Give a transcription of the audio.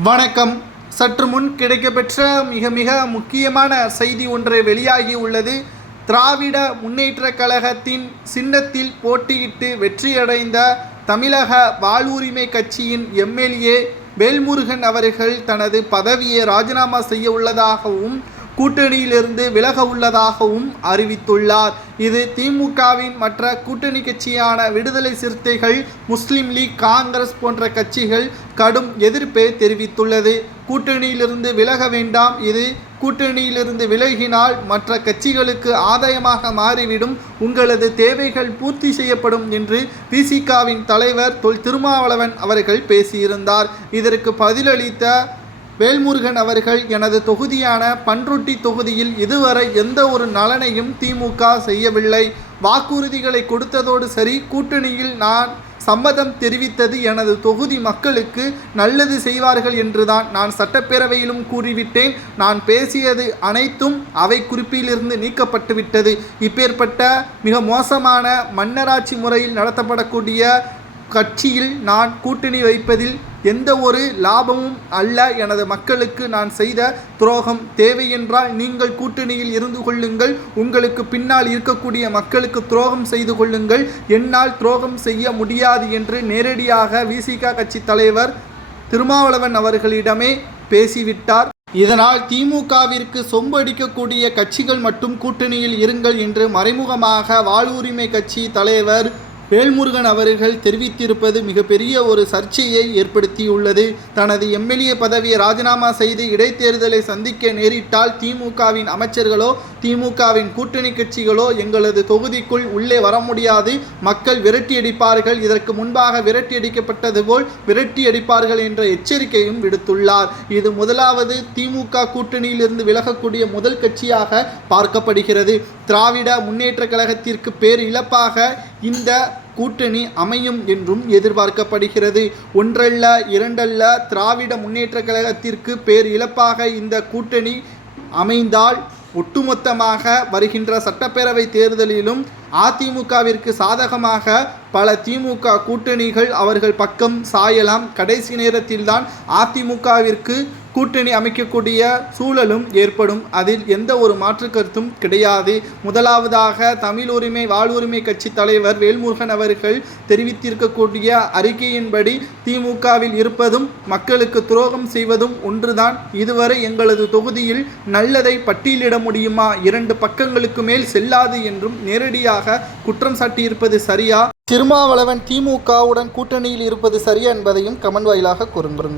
வணக்கம். சற்று முன் கிடைக்கப்பெற்ற மிக முக்கியமான செய்தி ஒன்று வெளியாகி உள்ளது. திராவிட முன்னேற்றக் கழகத்தின் சின்னத்தில் போட்டியிட்டு வெற்றியடைந்த தமிழக வாழ்வுரிமை கட்சியின் எம்எல்ஏ வேல்முருகன் அவர்கள் தனது பதவியை ராஜினாமா செய்ய உள்ளதாகவும் கூட்டணியிலிருந்து விலக உள்ளதாகவும் அறிவித்துள்ளார். இது திமுகவின் மற்ற கூட்டணி கட்சியான விடுதலை சிறுத்தைகள், முஸ்லிம் லீக், காங்கிரஸ் போன்ற கட்சிகள் கடும் எதிர்ப்பை தெரிவித்துள்ளது. கூட்டணியிலிருந்து விலக வேண்டாம், இது கூட்டணியிலிருந்து விலகினால் மற்ற கட்சிகளுக்கு ஆதாயமாக மாறிவிடும், உங்களது தேவைகள் பூர்த்தி செய்யப்படும் என்று விசிகவின் தலைவர் தொல் திருமாவளவன் அவர்கள் பேசியிருந்தார். இதற்கு பதிலளித்த வேல்முருகன் அவர்கள், எனது தொகுதியான பண்ருட்டி தொகுதியில் இதுவரை எந்த ஒரு நலனையும் திமுக செய்யவில்லை. வாக்குறுதிகளை கொடுத்ததோடு சரி, கூட்டணியில் நான் சம்மதம் தெரிவித்தது எனது தொகுதி மக்களுக்கு நல்லது செய்வார்கள் என்றுதான் நான் சட்டப்பேரவையிலும் கூறிவிட்டேன். நான் பேசியது அனைத்தும் அவை குறிப்பிலிருந்து நீக்கப்பட்டுவிட்டது. இப்பேற்பட்ட மிக மோசமான மன்னராட்சி முறையில் நடத்தப்படக்கூடிய கட்சியில் நான் கூட்டணி வைப்பதில் எந்த ஒரு லாபமும் அல்ல. எனது மக்களுக்கு நான் செய்த துரோகம். தேவையென்றால் நீங்கள் கூட்டணியில் இருந்து கொள்ளுங்கள், உங்களுக்கு பின்னால் இருக்கக்கூடிய மக்களுக்கு துரோகம் செய்து கொள்ளுங்கள், என்னால் துரோகம் செய்ய முடியாது என்று நேரடியாக விசிக கட்சி தலைவர் திருமாவளவன் அவர்களிடமே பேசிவிட்டார். இதனால் திமுகவிற்கு சொம்பு அடிக்கக்கூடிய கட்சிகள் மட்டும் கூட்டணியில் இருங்கள் என்று மறைமுகமாக வாழ்வுரிமை கட்சி தலைவர் வேல்முருகன் அவர்கள் தெரிவித்திருப்பது மிகப்பெரிய ஒரு சர்ச்சையை ஏற்படுத்தியுள்ளது. தனது எம்எல்ஏ பதவியை ராஜினாமா செய்து இடைத்தேர்தலை சந்திக்க நேரிட்டால் திமுகவின் அமைச்சர்களோ திமுகவின் கூட்டணி கட்சிகளோ எங்களது தொகுதிக்குள் உள்ளே வர முடியாது, மக்கள் விரட்டியடிப்பார்கள், இதற்கு முன்பாக விரட்டியடிக்கப்பட்டது போல் விரட்டியடிப்பார்கள் என்ற எச்சரிக்கையும் விடுத்துள்ளார். இது முதலாவது திமுக கூட்டணியிலிருந்து விலகக்கூடிய முதல் கட்சியாக பார்க்கப்படுகிறது. திராவிட முன்னேற்ற கழகத்திற்கு பேர் இழப்பாக இந்த கூட்டணி அமையும் என்றும் எதிர்பார்க்கப்படுகிறது. ஒன்றல்ல இரண்டல்ல, திராவிட முன்னேற்ற கழகத்திற்கு பேர் இழப்பாக இந்த கூட்டணி அமைந்தால் ஒட்டுமொத்தமாக வருகின்ற சட்டப்பேரவை தேர்தலிலும் அதிமுகவிற்கு சாதகமாக பல திமுக கூட்டணிகள் அவர்கள் பக்கம் சாயலாம். கடைசி நேரத்தில்தான் அதிமுகவிற்கு கூட்டணி அமைக்கக்கூடிய சூழலும் ஏற்படும். அதில் எந்த ஒரு மாற்று கருத்தும் கிடையாது. முதலாவதாக தமிழ் உரிமை வாழ்வுரிமை கட்சி தலைவர் வேல்முருகன் அவர்கள் தெரிவித்திருக்கக்கூடிய அறிக்கையின்படி திமுகவில் இருப்பதும் மக்களுக்கு துரோகம் செய்வதும் ஒன்றுதான். இதுவரை எங்களது தொகுதியில் நல்லதை பட்டியலிட முடியுமா? 2 பக்கங்களுக்கு மேல் செல்லாது என்றும் நேரடியாக குற்றம் சாட்டியிருப்பது சரியா? திருமாவளவன் திமுகவுடன் கூட்டணியில் இருப்பது சரியா என்பதையும் கமெண்ட் வாயிலாக கூறுங்கள்.